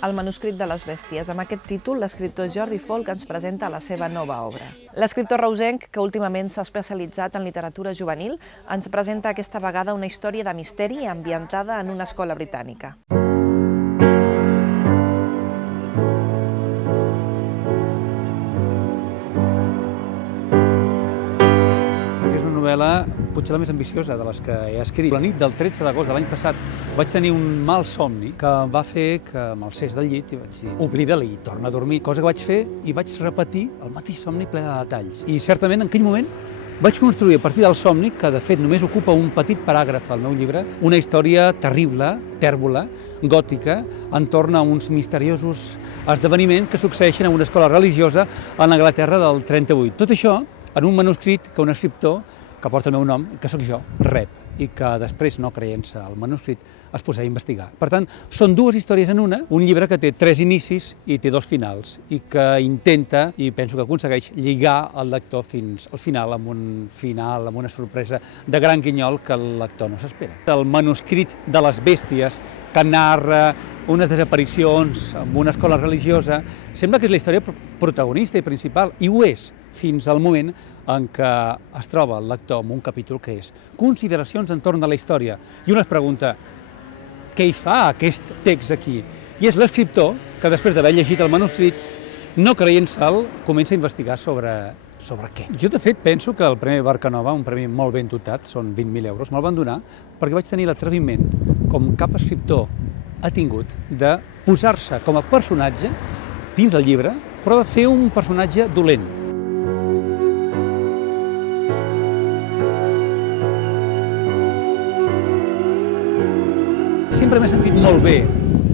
El manuscrit de les bèsties. Amb aquest títol, l'escriptor Jordi Folch ens presenta la seva nova obra. L'escriptor reusenc, que últimament s'ha especialitzat en literatura juvenil, ens presenta aquesta vegada una història de misteri ambientada en una escola britànica. Potser la més ambiciosa de les que he escrit. La nit del 13 d'agost de l'any passat vaig tenir un mal somni que em va fer que m'alcés del llit i vaig dir oblida-li i torna a dormir, cosa que vaig fer i vaig repetir el mateix somni ple de detalls. I certament en aquell moment vaig construir a partir del somni, que de fet només ocupa un petit paràgraf al meu llibre, una història terrible, tèrbola, gòtica, entorn a uns misteriosos esdeveniments que succeeixen en una escola religiosa a l'Anglaterra del 38. Tot això en un manuscrit que un escriptor que porta el meu nom, que sóc jo, rep, i que després, no creient-se al manuscrit, es posa a investigar. Per tant, són dues històries en una, un llibre que té 3 inicis i té 2 finals, i que intenta, i penso que aconsegueix, lligar el lector fins al final, amb una sorpresa de gran guinyol que el lector no s'espera. El manuscrit de les bèsties, que narra unes desaparicions en una escola religiosa, sembla que és la història protagonista i principal, i ho és, fins al moment en què es troba el lector amb un capítol que és consideracions entorn de la història. I un es pregunta, què hi fa aquest text aquí? I és l'escriptor que després d'haver llegit el manuscrit, no creient-se'l, comença a investigar sobre què. Jo, de fet, penso que el Premi Barcanova, un premi molt ben dotat, són 20.000 euros, me'l van donar perquè vaig tenir l'atreviment, com cap escriptor ha tingut, de posar-se com a personatge dins del llibre, però de fer un personatge dolent. Sempre m'he sentit molt bé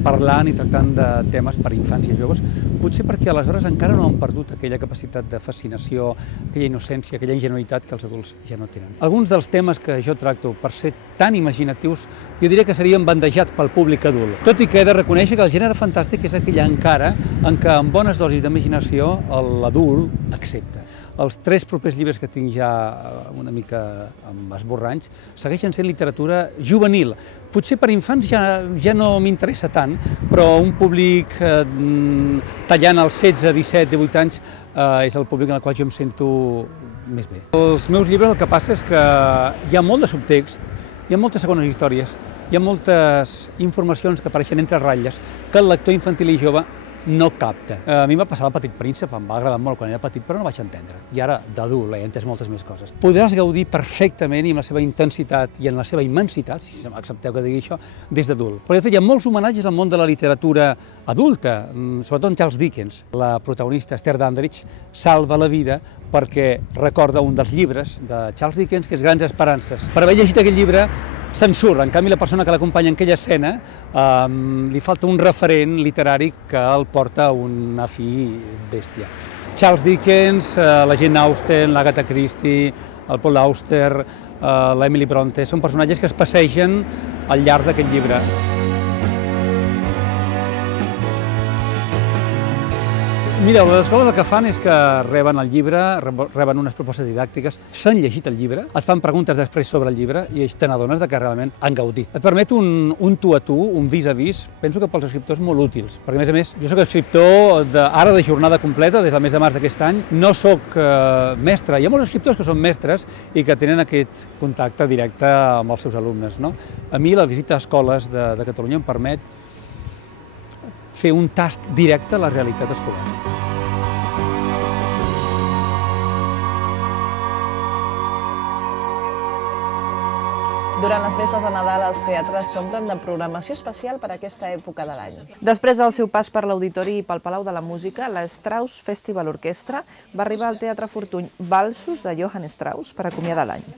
parlant i tractant de temes per a infants i joves, potser perquè aleshores encara no han perdut aquella capacitat de fascinació, aquella innocència, aquella ingenuïtat que els adults ja no tenen. Alguns dels temes que jo tracto, per ser tan imaginatius, jo diria que serien bandejats pel públic adult. Tot i que he de reconèixer que el gènere fantàstic és aquell encara en què amb bones dosis d'imaginació l'adult accepta. Els 3 propers llibres que tinc ja una mica amb esborranys segueixen sent literatura juvenil. Potser per infants ja no m'interessa tant, però un públic tallant els 16, 17, 18 anys és el públic en el qual jo em sento més bé. Els meus llibres el que passa és que hi ha molt de subtext, hi ha moltes segones històries, hi ha moltes informacions que apareixen entre ratlles que el lector infantil i jove no capta. A mi em va passar El Petit Príncep, em va agradar molt quan era petit, però no vaig entendre. I ara, d'adult, he entès moltes més coses. Podràs gaudir perfectament i amb la seva intensitat i en la seva immensitat, si accepteu que digui això, des d'adult. Però de fet hi ha molts homenatges al món de la literatura adulta, sobretot en Charles Dickens. La protagonista, Esther Dandridge, salva la vida perquè recorda un dels llibres de Charles Dickens, que és Grans Esperances. Per haver llegit aquell llibre, se'n surt. En canvi, la persona que l'acompanya en aquella escena li falta un referent literari que el porta a una fi bèstia. Charles Dickens, la Jane Austen, l'Agatha Christie, el Paul Auster, l'Emily Bronte, són personatges que es passegen al llarg d'aquest llibre. Mireu, les escoles el que fan és que reben el llibre, reben unes propostes didàctiques, s'han llegit el llibre, et fan preguntes després sobre el llibre i te n'adones que realment han gaudit. Et permet un tu a tu, un vis-a-vis, penso que pels escriptors molt útils, perquè a més, jo soc escriptor ara de jornada completa, des del mes de març d'aquest any, no soc mestre. Hi ha molts escriptors que són mestres i que tenen aquest contacte directe amb els seus alumnes. A mi la visita a escoles de Catalunya em permet fer un tast directe a la realitat escolar. Durant les festes de Nadal, els teatres s'omplen de programació especial per a aquesta època de l'any. Després del seu pas per l'Auditori i pel Palau de la Música, la Strauss Festival Orquestra va arribar al Teatre Fortuny Valsos a Johann Strauss per acomiadar l'any.